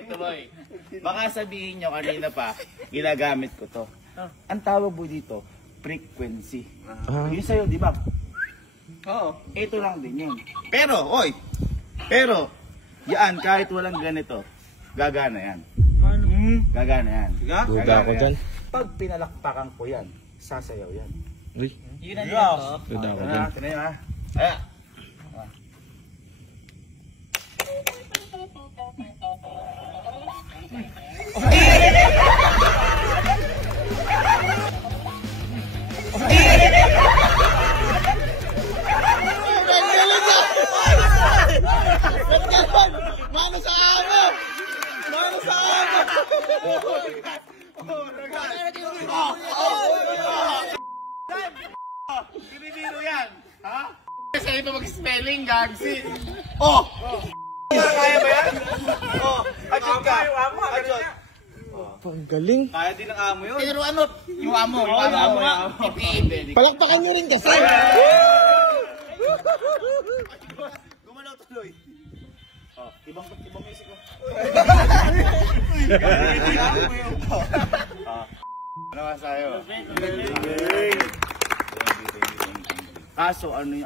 Ito boy. Baka sabihin nyo kanina pa, ginagamit ko to. Ang tawag mo dito, frequency. Yung sa'yo, di ba? Oo. Ito lang din yun. Pero, yan, kahit walang ganito, gagana yan. Paano? Gagana yan. Duda ako dyan. Pag pinalakpakan ko yan, sasayaw yan. Uy, Yun na yun. duda ako dyan. Tinayo ha. Aya. Mano sa amo! Mano sa amo! Binibiro yan. Ha? Kasi ito mag-spelling, gagsin. Oh! Kaya ba yan? Oh, adjot ka. Adjot. Ang galing. Kaya din ang amo yun. Pero ano? Yung amo. Yung amo nga. Palakpakan nyo rin kasi. Gumalaw tuloy. Oh, ibang music ko. Ano ka sa'yo? Kaso ano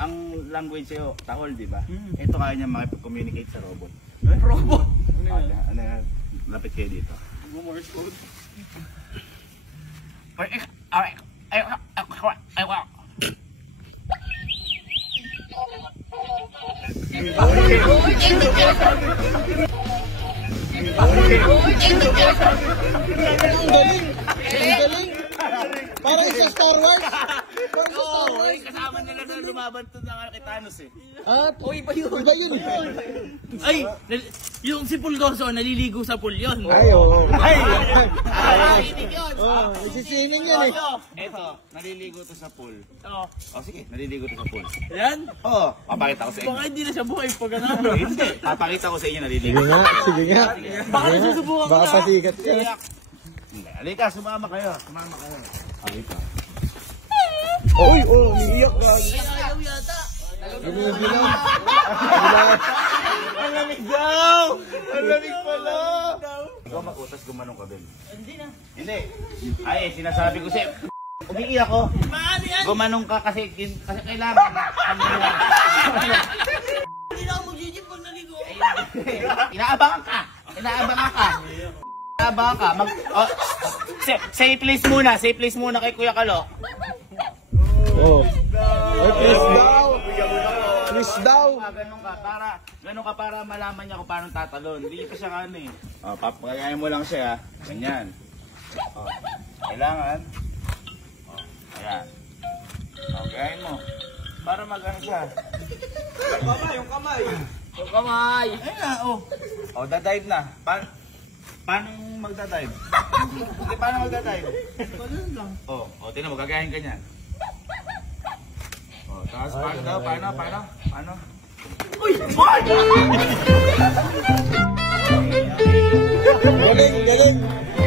ang language sa'yo, tahol, di ba? Ito kaya niya makipag-communicate sa robot. Robot? Ano yan? Lapit kayo dito. Morse code. Ang galing. Ang galing. Parang sa Star Wars. Kasama nila na lumaban to ng kay Thanos eh. At, iba yun. Iba yun. Ay! Yung si Pulgoso, naliligo sa pool yun. Ay, oo. Inig yun. Oh, isisining yan eh. Eto, naliligo to sa pool. Oo. Oh, sige, naliligo to sa pool. Yan? Oo, papakita ko sa inyo. Baka hindi na siya buhay pag ano. Hindi, papakita ko sa inyo naliligo. Sige nga, sige nga. Baka nasusubukan ko Baka na. pasikat ka. Hindi, halika, sumama kayo. Sumama kayo. Halika. Uy, oh, umiiyak ka. Ayaw yata. Gumibilang. Ang lamig daw! Ang lamig pala! Ikaw makutas, gumanong ka din. Hindi na. Hindi. Ay, sinasabi ko sa'yo, umiiyak ko. Maano yan? Gumanong ka kasi kailangan. Hindi na ako mag-gym pag naligo. Inaabangan ka. Inaabangan ka. Inaabangan ka. Say please muna kay Kuya Kalo. Oh. Ay, please daw. Please daw. Ganun ka para malaman niya kung paano tatalon. Hindi pa siya ano eh. Oh, papagayahin mo lang siya. Ganyan. Oh, kailangan. Oh, ayan. Oh, gayahin mo. Para magano siya. Yung kamay. Ayun na, oh. Oh, dadive na. Paano magdadive? Hindi, paano magdadive? Oh, tingnan mo, gagayahin ka niyan. Oh, tapos paano daw? Paano? Uy! Galing, galing.